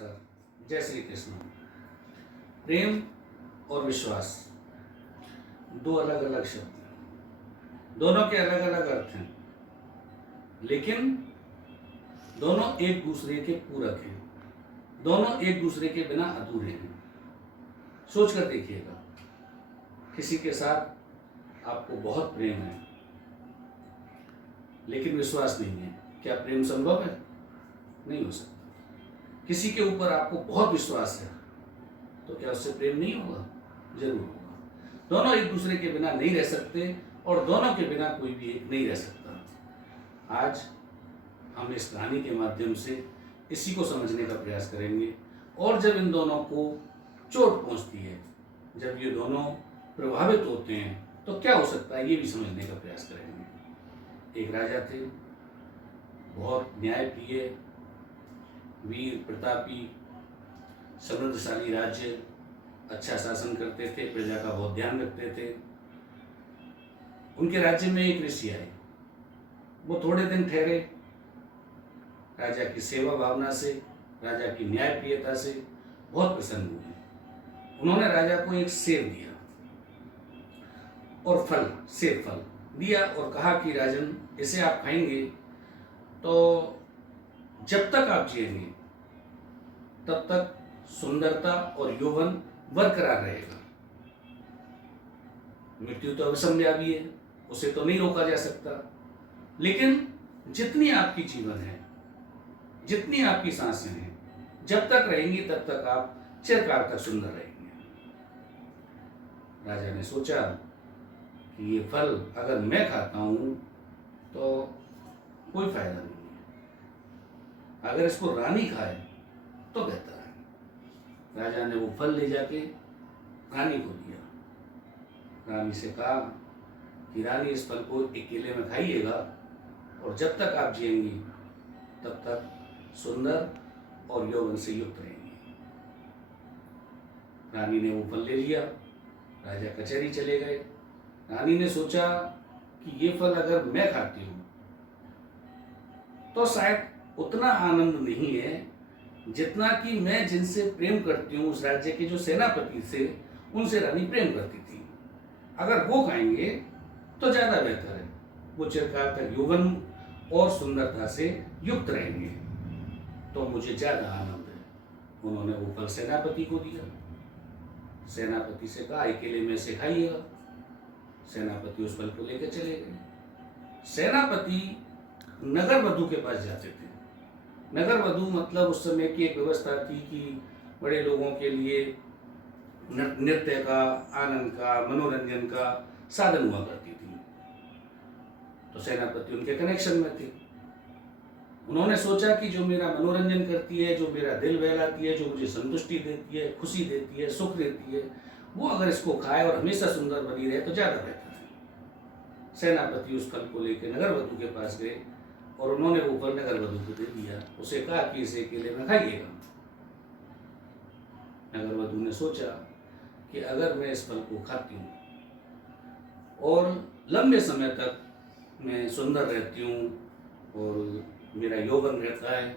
नमस्कार। जय श्री कृष्ण। प्रेम और विश्वास दो अलग अलग शब्द हैं, दोनों के अलग अलग अर्थ हैं, लेकिन दोनों एक दूसरे के पूरक हैं, दोनों एक दूसरे के बिना अधूरे हैं। सोच कर देखिएगा, किसी के साथ आपको बहुत प्रेम है लेकिन विश्वास नहीं है, क्या प्रेम संभव है? नहीं हो सकता। किसी के ऊपर आपको बहुत विश्वास है तो क्या उससे प्रेम नहीं होगा? जरूर होगा। दोनों एक दूसरे के बिना नहीं रह सकते और दोनों के बिना कोई भी एक नहीं रह सकता। आज हम इस कहानी के माध्यम से इसी को समझने का प्रयास करेंगे और जब इन दोनों को चोट पहुंचती है, जब ये दोनों प्रभावित होते हैं तो क्या हो सकता है, ये भी समझने का प्रयास करेंगे। एक राजा थे, बहुत न्यायप्रिय, वीर प्रतापी, समृद्धशाली राज्य, अच्छा शासन करते थे, प्रजा का बहुत ध्यान रखते थे। उनके राज्य में एक ऋषि आए। वो थोड़े दिन ठहरे, राजा की सेवा भावना से, राजा की न्यायप्रियता से बहुत प्रसन्न हुए। उन्होंने राजा को एक सेब दिया और सेब फल दिया और कहा कि राजन, इसे आप खाएंगे तो जब तक आप जिएंगे तब तक सुंदरता और यौवन बरकरार रहेगा। मृत्यु तो अवश्यम्भावी है, उसे तो नहीं रोका जा सकता, लेकिन जितनी आपकी जीवन है, जितनी आपकी सांसें हैं, जब तक रहेंगी तब तक आप चिरकाल तक सुंदर रहेंगे। राजा ने सोचा कि ये फल अगर मैं खाता हूं तो कोई फायदा नहीं है, अगर इसको रानी खाए तो बेहतर है। राजा ने वो फल ले जाके रानी को दिया। रानी से कहा कि रानी, इस फल को अकेले में खाइएगा और जब तक आप जिएंगी तब तक सुंदर और यौवन से युक्त रहेंगी। रानी ने वो फल ले लिया, राजा कचहरी चले गए। रानी ने सोचा कि ये फल अगर मैं खाती हूँ तो शायद उतना आनंद नहीं है जितना कि मैं जिनसे प्रेम करती हूँ, उस राज्य के जो सेनापति थे, उनसे रानी प्रेम करती थी। अगर वो खाएंगे तो ज्यादा बेहतर है, वो चिरकाल तक यौवन और सुंदरता से युक्त रहेंगे, तो मुझे ज्यादा आनंद है। उन्होंने वो फल सेनापति को दिया। सेनापति से कहा, अकेले में से खाइएगा। सेनापति उस फल को लेकर चले गए। सेनापति नगर वधु के पास जाते थे। नगर वधु मतलब उस समय की एक व्यवस्था थी कि बड़े लोगों के लिए नृत्य का, आनंद का, मनोरंजन का साधन हुआ करती थी। तो सेनापति उनके कनेक्शन में थे। उन्होंने सोचा कि जो मेरा मनोरंजन करती है, जो मेरा दिल बहलाती है, जो मुझे संतुष्टि देती है, खुशी देती है, सुख देती है, वो अगर इसको खाए और हमेशा सुंदर बनी रहे तो ज्यादा बेहतर है। सेनापति उस फल को लेकर नगर वधु के पास गए और उन्होंने वो फल नगर वधु को दे दिया। उसे कहा कि इसे अकेले में खाइएगा। नगर वधु ने सोचा कि अगर मैं इस फल को खाती हूँ और लंबे समय तक मैं सुंदर रहती हूँ और मेरा यौवन रहता है,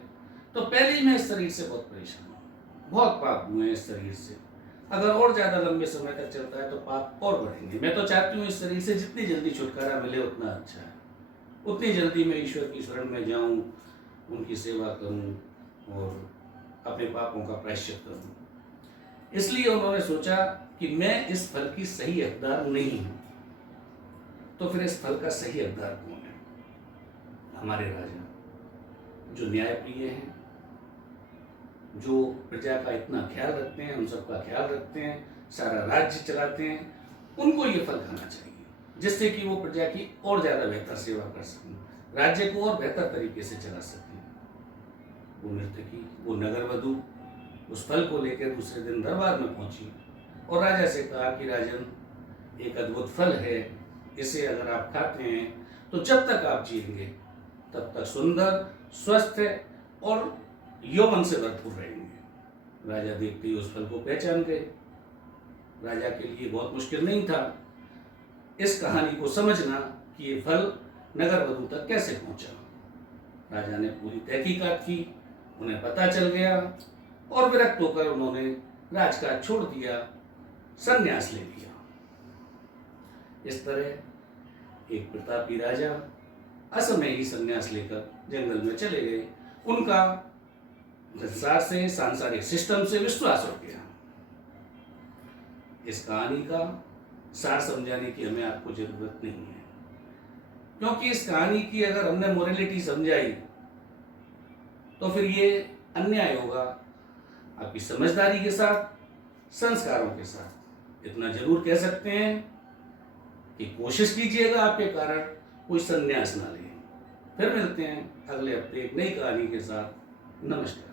तो पहले ही मैं इस शरीर से बहुत परेशान हूँ, बहुत पाप हुए हैं इस शरीर से। अगर और ज्यादा लंबे समय तक चलता है तो पाप और बढ़ेंगे। मैं तो चाहती हूँ इस शरीर से जितनी जल्दी छुटकारा मिले उतना अच्छा है, उतनी जल्दी मैं ईश्वर की शरण में जाऊं, उनकी सेवा करूं और अपने पापों का प्रायश्चित करूं। इसलिए उन्होंने सोचा कि मैं इस फल की सही हकदार नहीं हूं, तो फिर इस फल का सही हकदार कौन है? हमारे राजा, जो न्यायप्रिय हैं, जो प्रजा का इतना ख्याल रखते हैं, हम सबका ख्याल रखते हैं, सारा राज्य चलाते हैं, उनको ये फल खाना चाहिए जिससे कि वो प्रजा की और ज्यादा बेहतर सेवा कर सकें, राज्य को और बेहतर तरीके से चला सकें। वो नर्तकी, वो नगर वधु उस फल को लेकर दूसरे दिन दरबार में पहुंची और राजा से कहा कि राजन, एक अद्भुत फल है, इसे अगर आप खाते हैं तो जब तक आप जिएंगे तब तक सुंदर, स्वस्थ और यौवन से भरपूर रहेंगे। राजा देखते ही उस फल को पहचान गए। राजा के लिए बहुत मुश्किल नहीं था इस कहानी को समझना कि ये फल नगर वधु तक कैसे पहुंचा। राजा ने पूरी तहकीकात की, उन्हें पता चल गया और विरक्त होकर उन्होंने राजकाज छोड़ दिया, संन्यास ले लिया। इस तरह एक प्रतापी राजा असमय ही संन्यास लेकर जंगल में चले गए। उनका संसार से, सांसारिक सिस्टम से विश्वास हो गया। इस कहानी का सार समझाने की हमें आपको जरूरत नहीं है, क्योंकि इस कहानी की अगर हमने मोरलिटी समझाई तो फिर ये अन्याय होगा। आपकी समझदारी के साथ, संस्कारों के साथ इतना जरूर कह सकते हैं कि कोशिश कीजिएगा आपके कारण कोई संन्यास ना ले। फिर मिलते हैं अगले हफ्ते एक नई कहानी के साथ। नमस्कार।